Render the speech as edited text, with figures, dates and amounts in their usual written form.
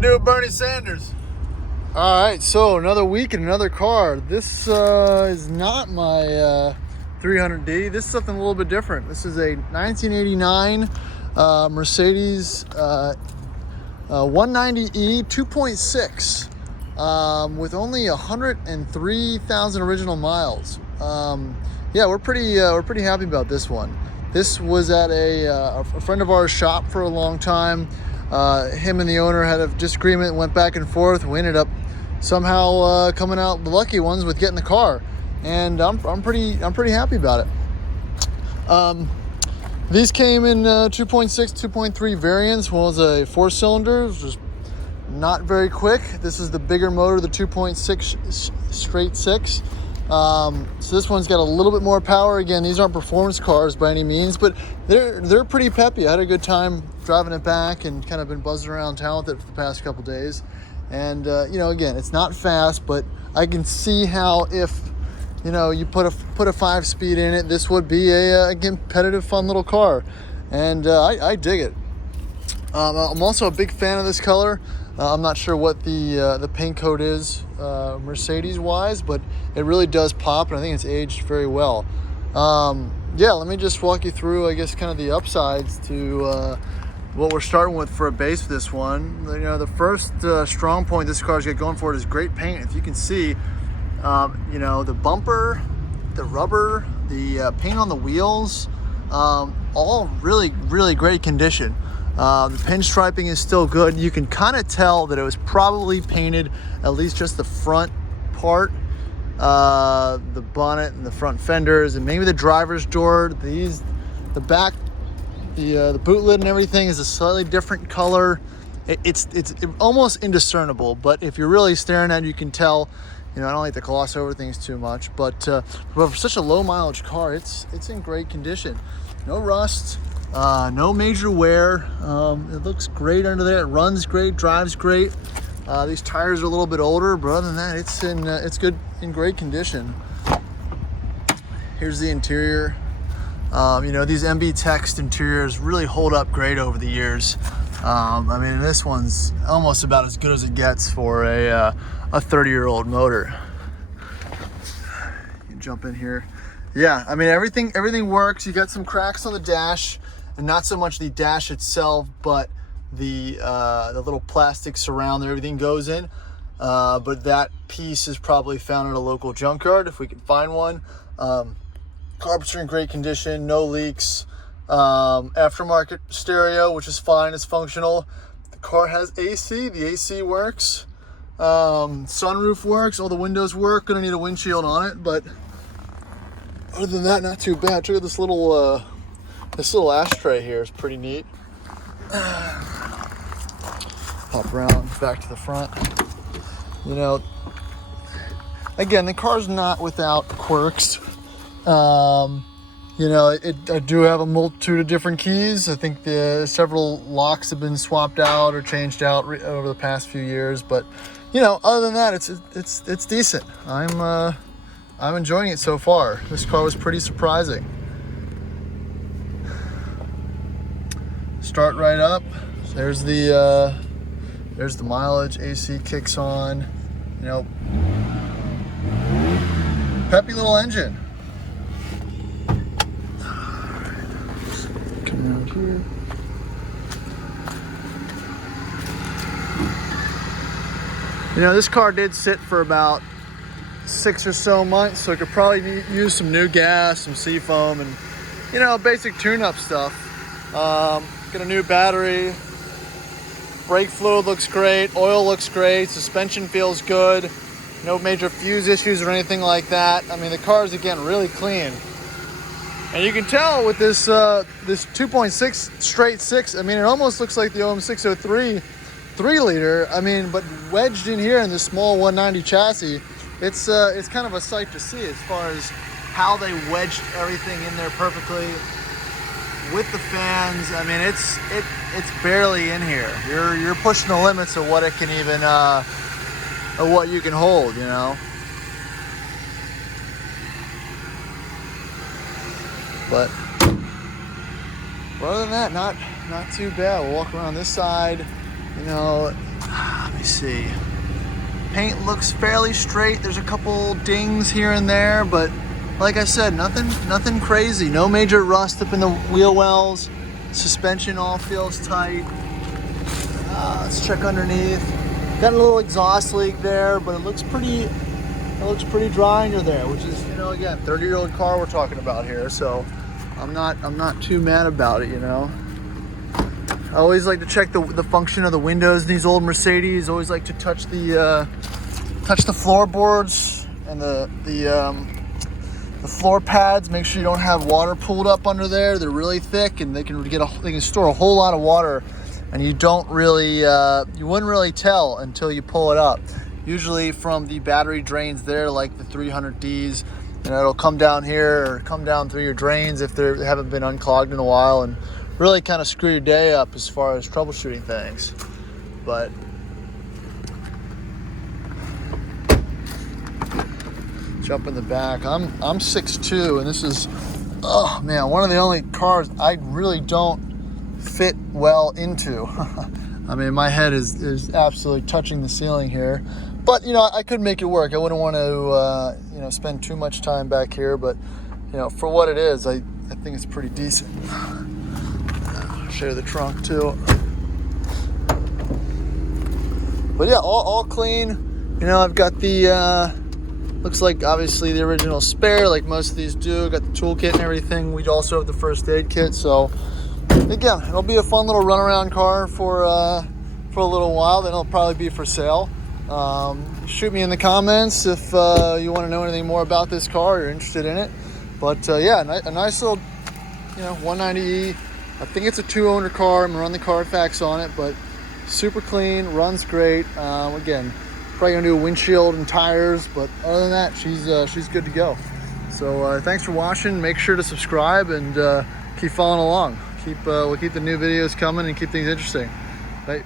can do with Bernie Sanders. All right, so another week and another car. This is not my 300D. This is something a little bit different. This is a 1989 Mercedes 190E 2.6 with only 103,000 original miles. Yeah, we're pretty happy about this one. This was at a friend of ours' shop for a long time. Him and the owner had a disagreement, went back and forth. We ended up somehow coming out the lucky ones with getting the car, and I'm pretty happy about it. These came in 2.6, 2.3 variants. One was a 4-cylinder, which was not very quick. This is the bigger motor, the 2.6 straight 6. So this one's got a little bit more power. Again, these aren't performance cars by any means, but they're pretty peppy. I had a good time driving it back and kind of been buzzing around town with it for the past couple days. And again, it's not fast, but I can see how if you put a 5-speed in it, this would be a competitive, fun little car, and I dig it. I'm also a big fan of this color. I'm not sure what the paint coat is Mercedes-wise, but it really does pop, and I think it's aged very well. Yeah, let me just walk you through, I guess, kind of the upsides to what we're starting with for a base for this one. The first strong point this car's got going for it is great paint. If you can see, the bumper, the rubber, the paint on the wheels, all really, really great condition. The pinstriping is still good. You can kind of tell that it was probably painted, at least just the front part, the bonnet and the front fenders, and maybe the driver's door. The back, the boot lid and everything is a slightly different color. It's almost indiscernible, but if you're really staring at it, you can tell. I don't like to gloss over things too much, but for such a low mileage car, it's in great condition. No rust, no major wear. It looks great under there. It runs great, drives great. These tires are a little bit older, but other than that, it's in great condition. Here's the interior. These MB Text interiors really hold up great over the years. This one's almost about as good as it gets for a 30-year-old motor. You can jump in here. Yeah, everything works. You got some cracks on the dash, and not so much the dash itself, but the little plastic surround that everything goes in. But that piece is probably found at a local junkyard if we can find one. Carpets are in great condition, no leaks. Aftermarket stereo, which is fine, it's functional. The car has AC, the AC works. Sunroof works, all the windows work. Gonna need a windshield on it, but other than that, not too bad. Check out this little ashtray here, is pretty neat. Pop around back to the front. Again, the car's not without quirks. I do have a multitude of different keys. I think several locks have been swapped out or changed out over the past few years, but other than that, it's decent. I'm enjoying it so far. This car was pretty surprising. Start right up. There's the mileage. AC kicks on. Peppy little engine. Come around here. This car did sit for about 6 or so months, so it could probably use some new gas, some seafoam, and basic tune-up stuff. Got a new battery. Brake fluid looks great. Oil looks great. Suspension feels good. No major fuse issues or anything like that. The car is, again, really clean. And you can tell with this 2.6 straight 6, it almost looks like the OM603 3-liter. But wedged in here in this small 190 chassis, it's kind of a sight to see as far as how they wedged everything in there perfectly with the fans. It's barely in here. You're pushing the limits of what it can even of what you can hold. But other than that, not too bad. We'll walk around this side. You know, let me see. Paint looks fairly straight. There's a couple dings here and there, but like I said, nothing crazy. No major rust up in the wheel wells. Suspension all feels tight. Let's check underneath. Got a little exhaust leak there, but it looks pretty dry under there, which is, you know, again, 30-year-old car we're talking about here, so I'm not too mad about it, you know. I always like to check the function of the windows in these old Mercedes. Always like to touch the floorboards and the floor pads. Make sure you don't have water pooled up under there. They're really thick and they can store a whole lot of water, and you wouldn't really tell until you pull it up. Usually from the battery drains there, like the 300Ds, you know, it'll come down here or come down through your drains if they haven't been unclogged in a while, and really kind of screw your day up as far as troubleshooting things. But jump in the back. I'm 6'2", and this is, oh man, one of the only cars I really don't fit well into. I mean, my head is absolutely touching the ceiling here, but you know, I could make it work. I wouldn't want to you know, spend too much time back here, but you know, for what it is, I think it's pretty decent. Share the trunk too. But yeah, all clean. You know, I've got the looks like obviously the original spare, like most of these do. Got the toolkit and everything. We also have the first aid kit. So again, it'll be a fun little runaround car for a little while. Then it'll probably be for sale. Shoot me in the comments if you want to know anything more about this car or you're interested in it. But yeah, a nice little, you know, 190E. I think it's a 2-owner car. I'm gonna run the Carfax on it, but super clean, runs great. Again, probably gonna do a windshield and tires, but other than that, she's good to go. So thanks for watching. Make sure to subscribe and keep following along. We'll keep the new videos coming and keep things interesting. Bye.